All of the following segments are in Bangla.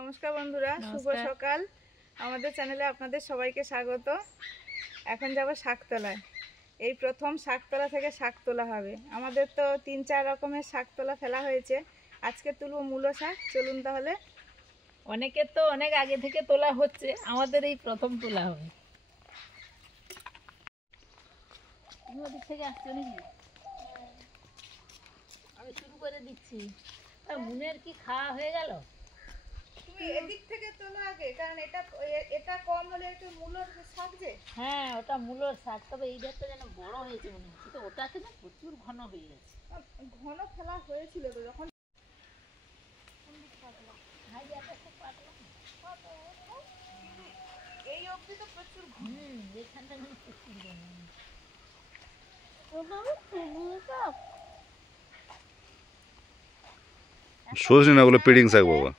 নমস্কার বন্ধুরা, শুভ সকাল। আমাদের চ্যানেলে আপনাদের সবাইকে স্বাগত। এখন যাব শাকতলায়। এই প্রথম শাকতলা থেকে শাক তোলা হবে। আমাদের তো 3-4 রকমের শাকতলা ফেলা হয়েছে, আজকে তুলব মূলো শাক। চলুন তাহলে। অনেকের তো অনেক আগে থেকে তোলা হচ্ছে, আমাদের এই প্রথম তোলা হবে। তুমি ওদিক থেকে আসছো নাকি? আমি শুরু করে দিচ্ছি। মুনের কি খাওয়া হয়ে গেল? তুমি এদিক থেকে তোলা আগে, কারণ এটা কম হলে একটু মূলোর শাক যে। হ্যাঁ, ওটা মূলোর শাক, তবে এই গাছটা যেন বড় হয়েছে মনে হচ্ছে। তো ওটাকে না প্রচুর ঘন হয়ে গেছে। ঘন ফেলা হয়েছিল তো যখন। এই অবধি তো প্রচুর এখানটা প্রচুর ঘন। সজনে ওগুলো পিডিং শাক বাবা।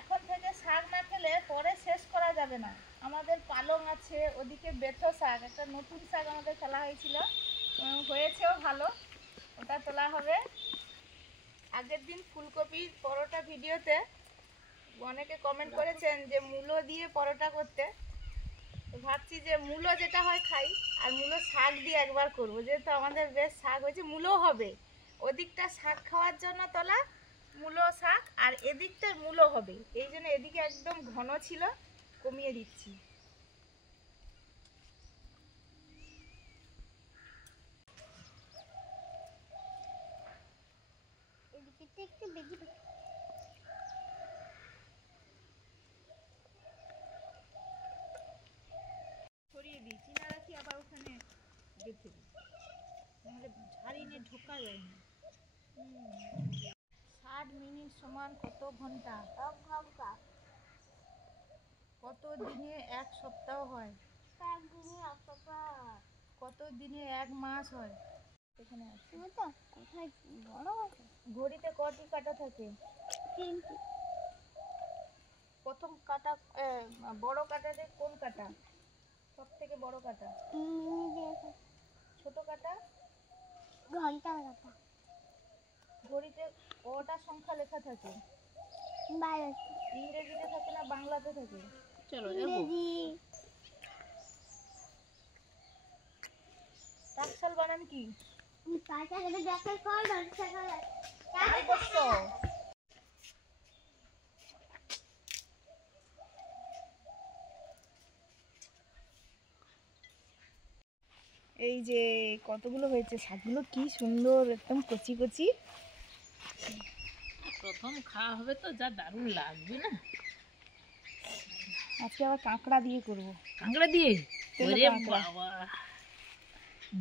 এখন থেকে শাক না খেলে পরে শেষ করা যাবে না। আমাদের পালং আছে, ওদিকে বেথো শাক, একটা নতুন শাক আমাদের ফেলা হয়েছিল, হয়েছেও ভালো, ওটা তোলা হবে। আগের দিন ফুলকপির পরোটা ভিডিওতে অনেকে কমেন্ট করেছেন যে মূলো দিয়ে পরোটা করতে। তো ভাবছি যে মূলো যেটা হয় খাই, আর মূলো শাক দিয়ে একবার করবো, যেহেতু আমাদের বেশ শাক হয়েছে, মূলো হবে। ওদিকটা শাক খাওয়ার জন্য তোলা মূলো শাক, আর এদিকটা মূলো হবে, এই জন্য এদিকে একদম ঘন ছিল, কমিয়ে দিচ্ছি। ছড়িয়ে দিই, চিনা রাখি, আবার ওখানে গেঁথে দিই, নাহলে ঝাড়িয়ে ঢোকা যায় না। 60 মিনিট সমান কত ঘন্টা? কত দিনে 1 সপ্তাহ হয়? কত দিনে 1 মাস হয়? এখানে আছে তো, কোথায় বড় আছে? ঘড়িতে কটি কাটা থাকে? 3টি। প্রথম কাটা বড় কাটাতে কোন কাটা? সব থেকে বড় কাটা? ছোট কাটা? ঘন্টা কাটা। ঘড়িতে কটা সংখ্যা লেখা থাকে? 12টি। ইংরেজিতে থাকে না বাংলাতে থাকে? চলো ইংরেজি। টাকশাল বানান কি? এই যে কতগুলো হয়েছে, শাকগুলো কি সুন্দর, একদম কচি কচি। প্রথম খাওয়া হবে তো, যা দারুণ লাগবে না। আজকে আবার কাঁকড়া দিয়ে করব। কাঁকড়া দিয়ে? ওরে বাবা,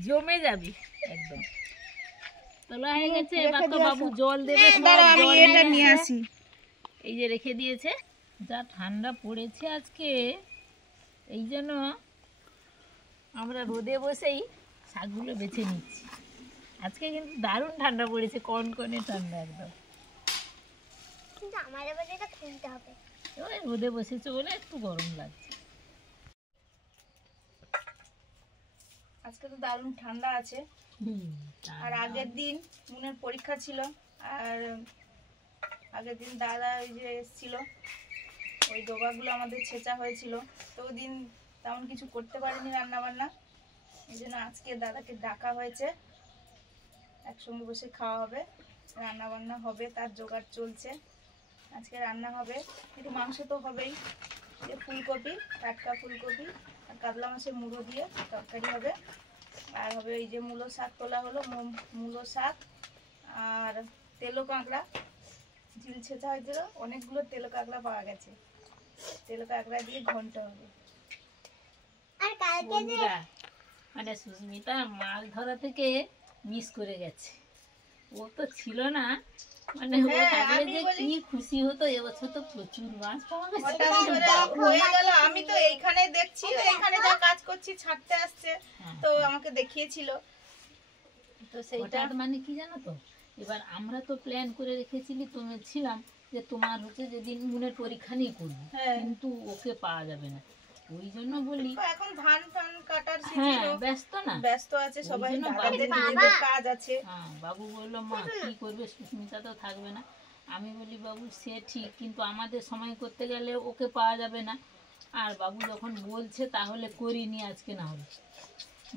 জমে যাবে একদম। তোলা হয়ে গেছে, এবার তো বাবু জল দেবে। আমি এটা নিয়ে আসি। এই যে রেখে দিয়েছে। যা ঠান্ডা পড়েছে আজকে, এই জন্য আমরা রোদে বসেই শাকগুলো বেছে নিচ্ছি। আজকে কিন্তু দারুণ ঠান্ডা পড়েছে, কনকনে ঠান্ডা একদম। কিন্তু আমার এবার এটা খুলতে হবে। ওই রোদে বসেছে বলে একটু গরম লাগছে। আজকে তো দারুণ ঠান্ডা আছে। আর আগের দিন মুনের পরীক্ষা ছিল, আর আগের দিন দাদা ওই যে এসেছিল, ওই ডোবাগুলো আমাদের ছেঁচা হয়েছিল, তো ওই দিন তেমন কিছু করতে পারিনি রান্না বান্না, এই জন্য আজকে দাদাকে ডাকা হয়েছে, একসঙ্গে বসে খাওয়া হবে, রান্না বান্না হবে, তার জোগাড় চলছে। আজকে রান্না হবে, একটু মাংস তো হবেই, যে ফুলকপি, টাটকা ফুলকপি আর কাতলা মাছের মুড়ো দিয়ে তরকারি হবে, আর হবে এই যে মূলো শাক তোলা হলো, মূলো শাক আর তেলো কাঁকড়া, ঝিল ছেঁচা হয়েছিল, অনেকগুলো তেলো কাঁকড়া পাওয়া গেছে, তেলো কাঁকড়া দিয়ে ঘন্ট হবে। মানে সুস্মিতা মাছ ধরা থেকে মিস করে গেছে, ও তো ছিল না, মানে ও থাকলে যে কি খুশি হতো। এবছর তো প্রচুর মাছ পাওয়া গেছে। হয়ে গেল, আমি তো এইখানে দেখছি, এইখানে যা কাজ করছি ছাড়তে আসছে, তো আমাকে দেখিয়েছিল, তো সেইটা মানে কি জানো তো, এবার আমরা তো প্ল্যান করে রেখেছিলি, তুমি ছিলাম যে তোমার হচ্ছে যেদিন মুনের পরীক্ষা নিয়ে করবি, কিন্তু ওকে পাওয়া যাবে না, ওই জন্য বলি এখন ধান টান কাটার সিজন, ব্যস্ত না, ব্যস্ত আছে সবাই, দাদাদের নিজেদের কাজ আছে। বাবু বললো মা কি করবে, সুস্মিতা তো থাকবে না, আমি বলি বাবু সে ঠিক, কিন্তু আমাদের সময় করতে গেলে ওকে পাওয়া যাবে না, আর বাবু যখন বলছে তাহলে করিনি আজকে না হলে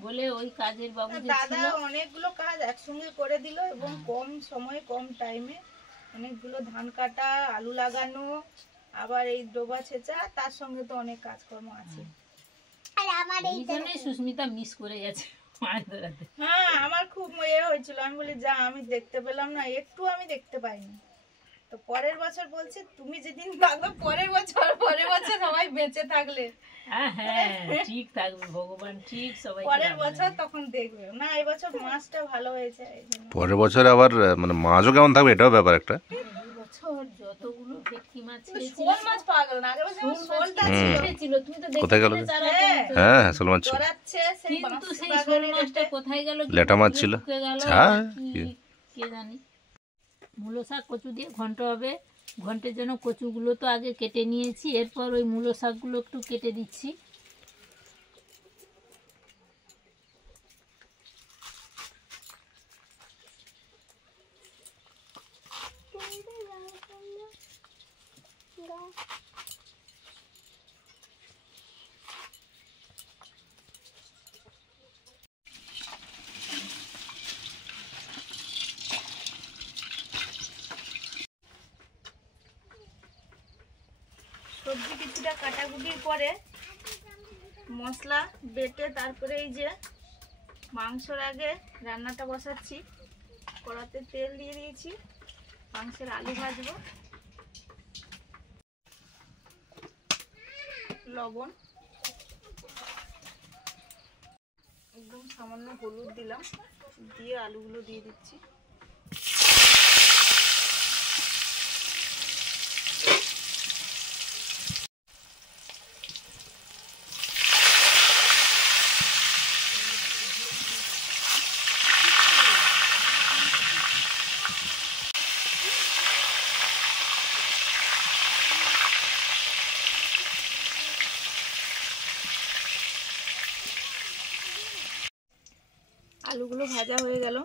বলে ওই কাজের বাবু যে দাদা ছিল। অনেকগুলো কাজ একসঙ্গে করে দিল এবং কম সময়ে কম টাইমে অনেকগুলো ধান কাটা, আলু লাগানো, আবার এই ডোবা ছেঁচা, তার সঙ্গে তো অনেক কাজকর্ম আছে। আর আমার এই জন্যই সুস্মিতা মিস করে গেছে মাছ ধরাতে। হ্যাঁ, আমার খুব হয়েছিল, আমি বলি যা আমি দেখতে পেলাম না, একটু আমি দেখতে পাইনি। তো পরের বছর বলছে তুমি যেদিন থাকবে পরের বছর সবাই বেঁচে থাকলে হ্যাঁ ঠিক থাকবে, ভগবান ঠিক সবাই পরের বছর তখন দেখবে। না, এই বছর মাছটা ভালো হয়েছে এই জন্য। পরের বছর আবার মানে মাছও কেমন থাকবে এটাও ব্যাপার একটা। বছর যতগুলো ভেটকি মাছ ছেড়েছিল, শোল মাছ পাওয়া গেল না, আগের বছর শোলটা ছিল। ছিল তুমি তো কোথায় গেল? দেখেছিলে চারা হ্যাঁ। তুলতে। হ্যাঁ হ্যাঁ, শোল মাছ ছিল। জড়াচ্ছে সেই কিন্তু বাঁশ সেই শোল বাগানে মাছটা রেখে। কোথায় গেল, ল্যাটা মাছ ছিল। ঢুকে গেল, হ্যাঁ, কি কে জানি। মূলো শাক কচু দিয়ে ঘন্ট হবে, ঘন্টের জন্য কচুগুলো তো আগে কেটে নিয়েছি, এরপর ওই মূলো শাকগুলো একটু কেটে দিচ্ছি। সবজি কিছুটা কাটাকুটির পরে মশলা বেটে তারপরে এই যে মাংসর আগে রান্নাটা বসাচ্ছি। কড়াতে তেল দিয়ে দিয়েছি, মাংসের আলু ভাজবো, লবণ, একদম সামান্য হলুদ দিলাম, দিয়ে আলুগুলো দিয়ে দিচ্ছি। আলুগুলো ভাজা হয়ে গেল,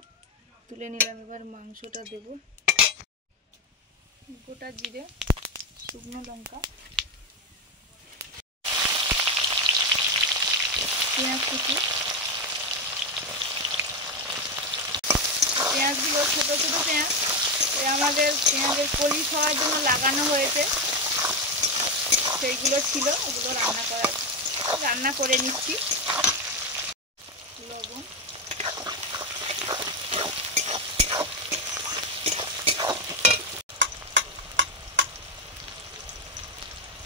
তুলে নিলাম। এবার মাংসটা দেব। গোটা জিরে, শুকনো লঙ্কা, পেঁয়াজ কুচি, পেঁয়াজগুলো ছোটো ছোটো পেঁয়াজ, আমাদের পেঁয়াজের কলি খাওয়ার জন্য লাগানো হয়েছে, সেইগুলো ছিল, ওগুলো রান্না করে নিচ্ছি। লবণ,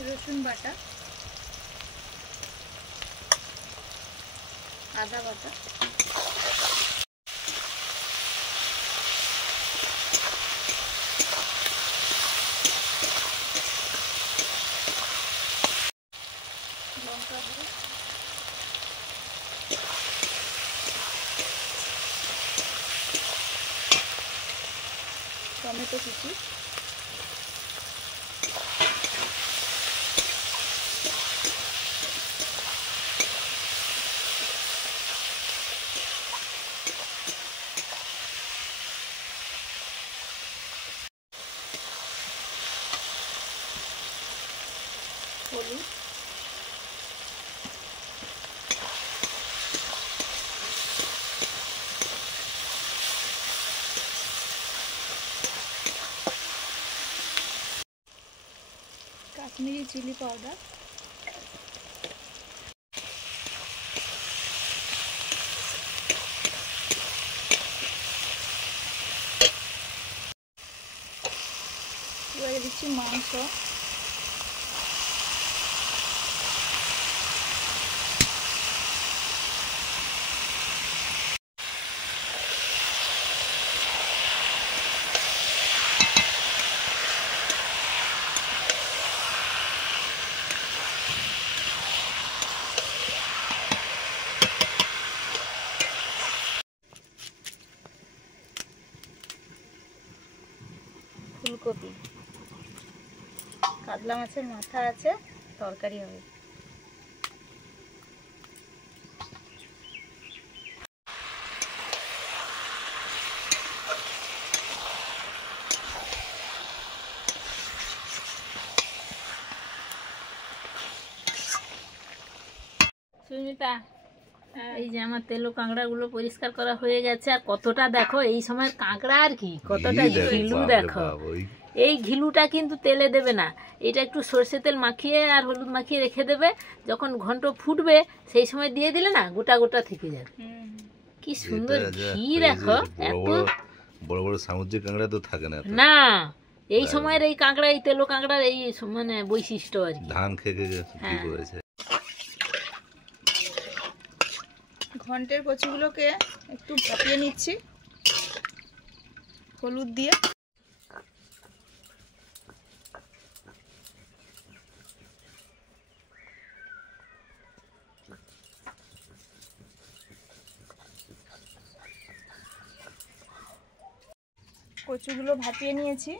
রসুন বাটা, আদা বাটা, লঙ্কা গুঁড়ো, টমেটো কুচি, হলুদ, কাশ্মীরি চিলি পাউডার, এবারে দিচ্ছি মাংস, ফুলকপি, কাতলা মাছের মাথা আছে, তরকারি হবে। সুস্মিতা, এই যে আমার তেলো কাঁকড়াগুলো পরিষ্কার করা হয়ে গেছে। আর কতটা দেখো এই সময় কাঁকড়া আর কি কতটা ঘিলু দেখো। এই ঘিলুটা কিন্তু তেলে দেবে না, এটা একটু সর্ষে তেল মাখিয়ে আর হলুদ মাখিয়ে রেখে দেবে। যখন ঘন্ট ফুটবে সেই সময় দিয়ে দিলে না গোটা গোটা থেকে যাবে। কি সুন্দর ঘি দেখো। এত বড় বড় সামুদ্রিক কাঁকড়া তো থাকে না। না, এই সময়ের এই কাঁকড়া, এই তেলো কাঁকড়ার এই মানে বৈশিষ্ট্য আর কি। ধান খেয়ে কি করেছে। ঘন্টের কচুগুলোকে একটু ভাপিয়ে নিচ্ছি হলুদ দিয়ে। কচুগুলো ভাপিয়ে নিয়েছি,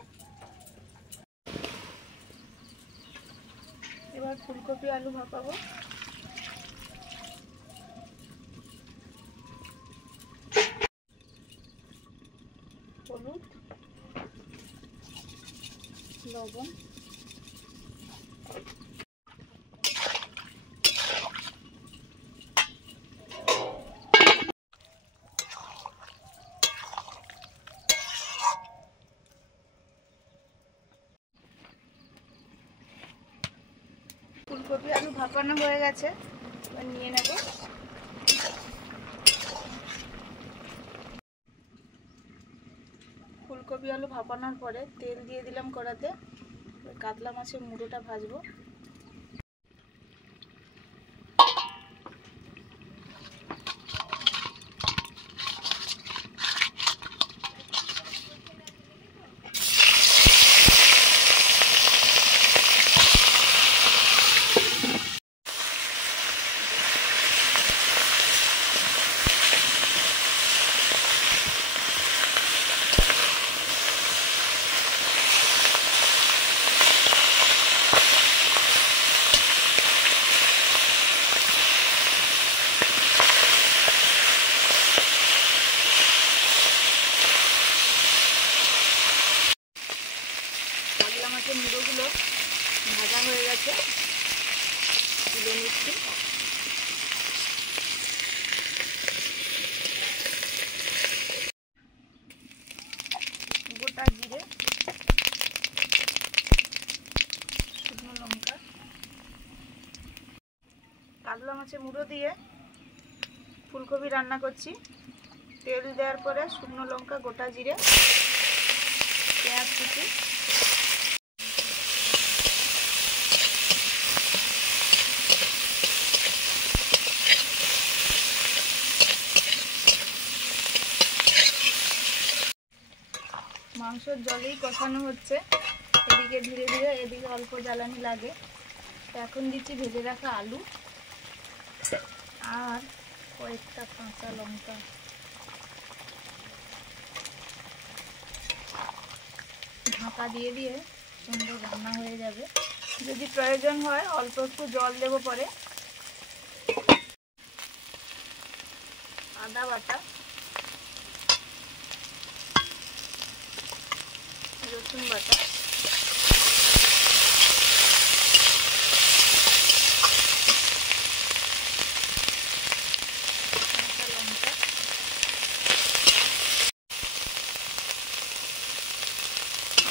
এবার ফুলকপি আলু ভাপাবো। হলুদ, লবণ, ফুলকপি আলু ভাপানো হয়ে গেছে, এবার নিয়ে নেব। ফুলকপি আলু ভাপানোর পরে তেল দিয়ে দিলাম কড়াতে, কাতলা মাছের মুড়োটা ভাজবো। কাতলা মাছের মুড়োগুলো ভাজা হয়ে গেছে, তুলে নিচ্ছি। গোটা জিরে, শুকনো লঙ্কা, কাতলা মাছের মুড়ো দিয়ে ফুলকপি রান্না করছি। তেল দেওয়ার পরে শুকনো লঙ্কা, গোটা জিরে, পেঁয়াজ কুচি, মাংসর জলেই কষানো হচ্ছে। এদিকে ধীরে ধীরে, এদিকে অল্প জ্বালানি লাগে। এখন দিচ্ছি ভেজে রাখা আলু আর কয়েকটা কাঁচা লঙ্কা। ঢাকা দিয়ে দিয়ে সুন্দর রান্না হয়ে যাবে। যদি প্রয়োজন হয় অল্প একটু জল দেব পরে। আদা বাটা, রসুন বাটা, কাঁচা লঙ্কা,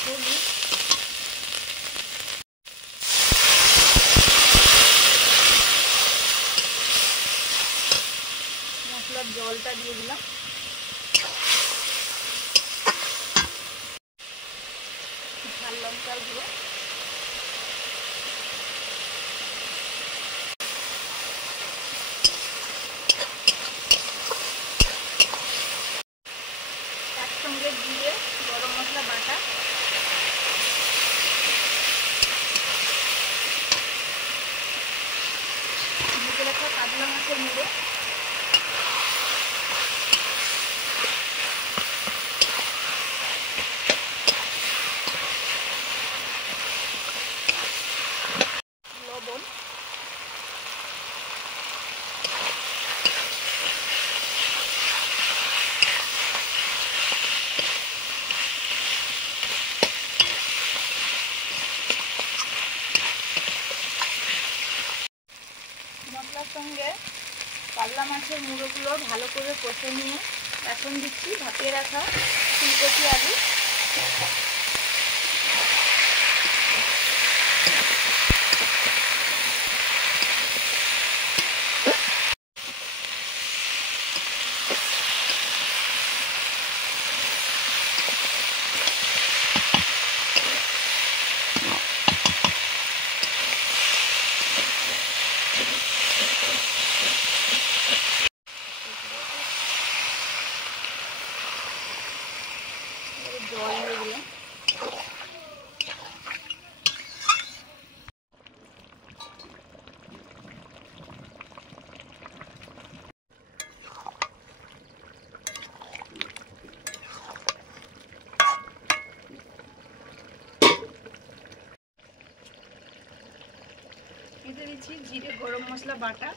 হলুদ, মশলার জলটা দিয়ে দিলাম। ঝাল লঙ্কার গুঁড়ো, একসঙ্গে দিয়ে গরম মশলা বাটা, ভেজে রাখা কাতলা মাছের মুড়ো, মাছের মুড়োগুলো ভালো করে কষে নিয়ে এখন দিচ্ছি ভাপিয়ে রাখা ফুলকপি আলু। জল দিয়ে দিলাম। এতে দিচ্ছি জিরে গরম মশলা বাটা,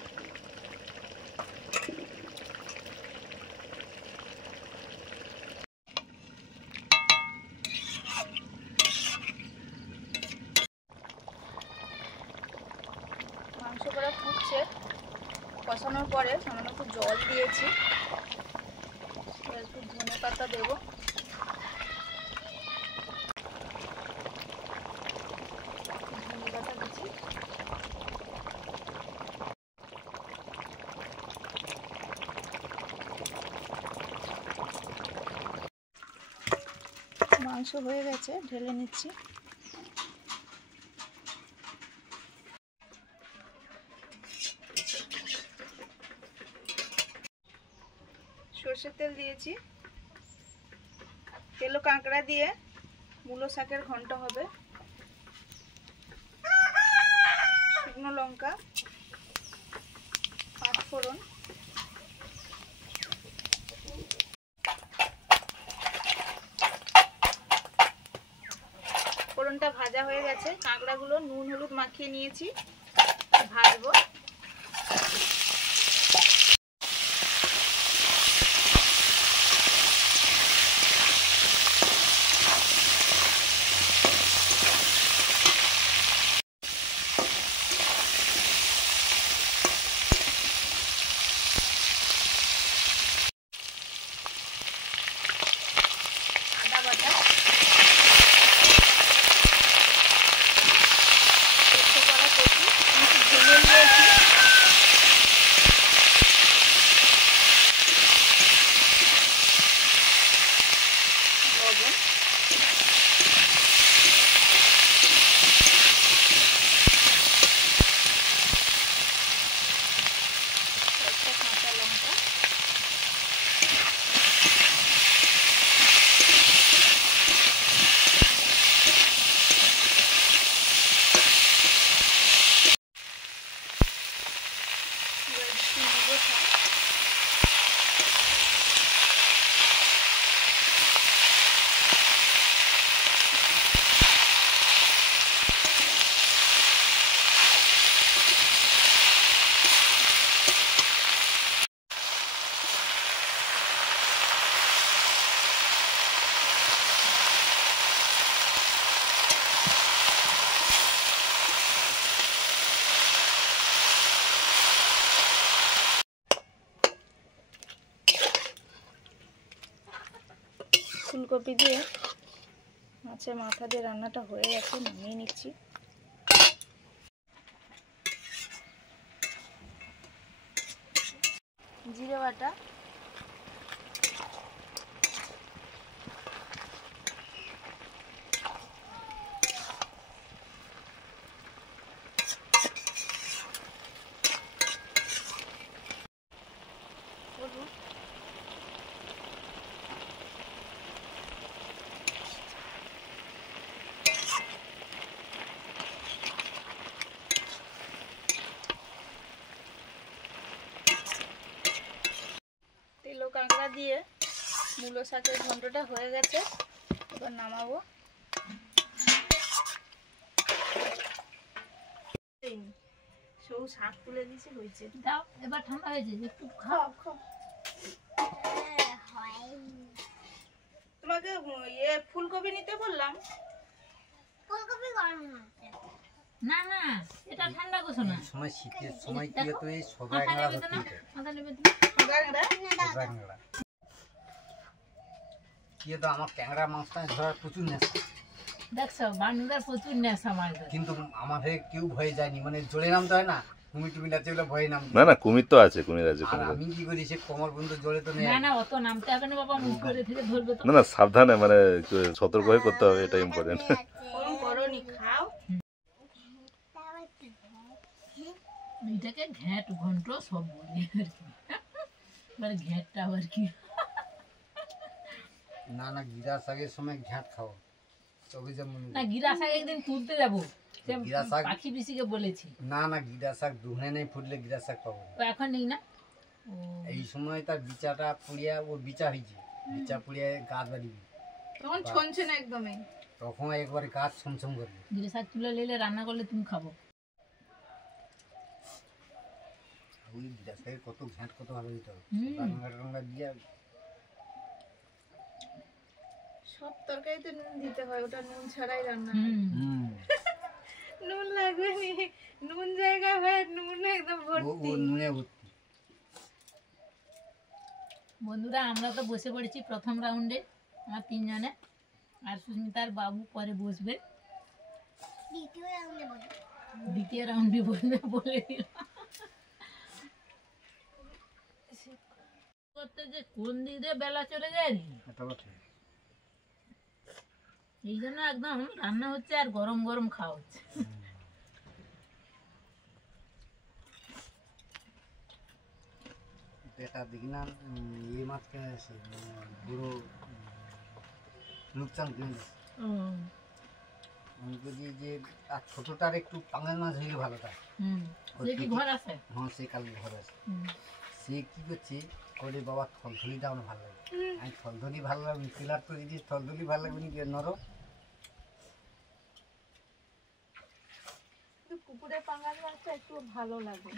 মাংস করা ফুটছে, কষানোর পরে সামান্য একটু জল দিয়েছি, একটু ধনে পাতা দেবো, ধনে পাতা দিচ্ছি, মাংস হয়ে গেছে ঢেলে নিচ্ছি। সর্ষের তেল দিয়েছি, তেলো কাঁকড়া দিয়ে মূলো শাকের ঘন্ট হবে। শুকনো লঙ্কা, পাঁচফোড়ন, ফোড়নটা ভাজা হয়ে গেছে, কাঁকড়াগুলো নুন হলুদ মাখিয়ে নিয়েছি, ভাজবো। আদা বাটা, সেদ্ধ করা কচু একটু ঢেলে নিয়েছি, লবণ, একটা কাঁচা লঙ্কা, এবার একটু নেবো শাক, ফুলকপি দিয়ে মাছের মাথা দিয়ে রান্নাটা হয়ে গেছে, নামিয়ে নিচ্ছি। জিরে বাটা, হলুদ, তেলো কাঁকড়া দিয়ে মূলো শাকের ঘন্টটা হয়ে গেছে, এবার নামাবো। সৌ শাক তুলে দিয়েছি, হয়েছে। দাও, এবার ঠান্ডা হয়েছে, একটু খাও। তোমাকে ফুলকপি নিতে বললাম, ফুলকপি গরম হচ্ছে। না না, এটা ঠান্ডা গোছো না। এই সময় শীতের সময় কি দেখো, হতো এই সদা মাথা কাঁকড়া নেবে তো ধরতে না, হতো। মাথা নেবে তো। সদা কাঁকড়া কি হতো, আমার ট্যাংরা মাছটা ধরার প্রচুর নেশা, দেখছো বানুদার প্রচুর নেশা মাছ ধরে। কিন্তু আমার হয়ে কেউ ভয়ে যায়নি, মানে জলে নামতে হয় না, কুমির টুমির আছে বলে ভয়ে নামতে না না, কুমির তো আছে, কুমির আছে, আর কুমির আছে। আমি কি করি, সে কোমর বন্ধু জলে তো নেই। না না, অত নামতে হবে না বাবা, মুখ করে থেকে ধরবে তো। না না, সাবধানে, মানে একটু সতর্ক হয়ে করতে হবে, এটা ইম্পর্টেন্ট। ফোন করোনি, খাও। এটাকে ঘ্যাট ঘন্ট সব বলি আর কি, মানে ঘ্যাটটা আবার কি। না না, গিরা শাকের সময় ঘ্যাঁট খাও, তবে যেমন না গিরা শাক একদিন তুলতে যাবো, সে গিরা শাক? পাখি পিসিকে বলেছি। না না, গিরা শাক দুহনে নেই ফুটলে গিরা শাক পাবো না। তো এখন নেই না। ও, এই সময় তার বিচাটা পুড়িয়া, ওর বিচা হয়েছে, বিচা পুড়িয়া গাছ বাড়িবি, তখন ছনছে না একদমই। তখন একবারে গাছ ছমছম করবে। গিরা শাক তুলে নিলে রান্না করলে তুমি খাবো। ওই গিরা শাকের কত ঘ্যাঁট, কত ভালো দিতে হবে, হুম। রান্না টান্না দিয়া। সব তরকারিতে নুন দিতে হয়, ওটা নুন ছাড়াই রান্না। হুম, নুন লাগবে নি, নুন জায়গা ভাই, নুন একদম ও ভর্তি। নুনে ভর্তি। বন্ধুরা আমরা তো বসে পড়েছি প্রথম রাউন্ডে, আমার তিনজনে, আর সুস্মিতার বাবু পরে বসবে দ্বিতীয় রাউন্ডে বলো। দ্বিতীয় রাউন্ডে বসবে বলে দিলাম। করতে যে কোন দিক দিয়ে বেলা চলে যায় রে। এটা বটে। এই জন্য একদম রান্না হচ্ছে আর গরম গরম খাওয়া হচ্ছে। এটা দেখি না, এই মাছ কিনে এসে বুড়ো লুকচান কিনে এসে। আমি বলি যে আর ছোটটার একটু পাঙ্গাল মাছ হইলে ভালো থাকে। সে কি ঘর আছে? হ্যাঁ, সে কালকে ঘরে আছে। হুম। সে কি করছে, করে বাবা থলথলিটা আমার ভালো লাগে। আমি থলথলি ভালো লাগবে, পিলার তো যদি থলথলি ভালো লাগবে না, নরম। কিন্তু পুকুরে পাঙ্গাস মাছটা একটু ভালো লাগে।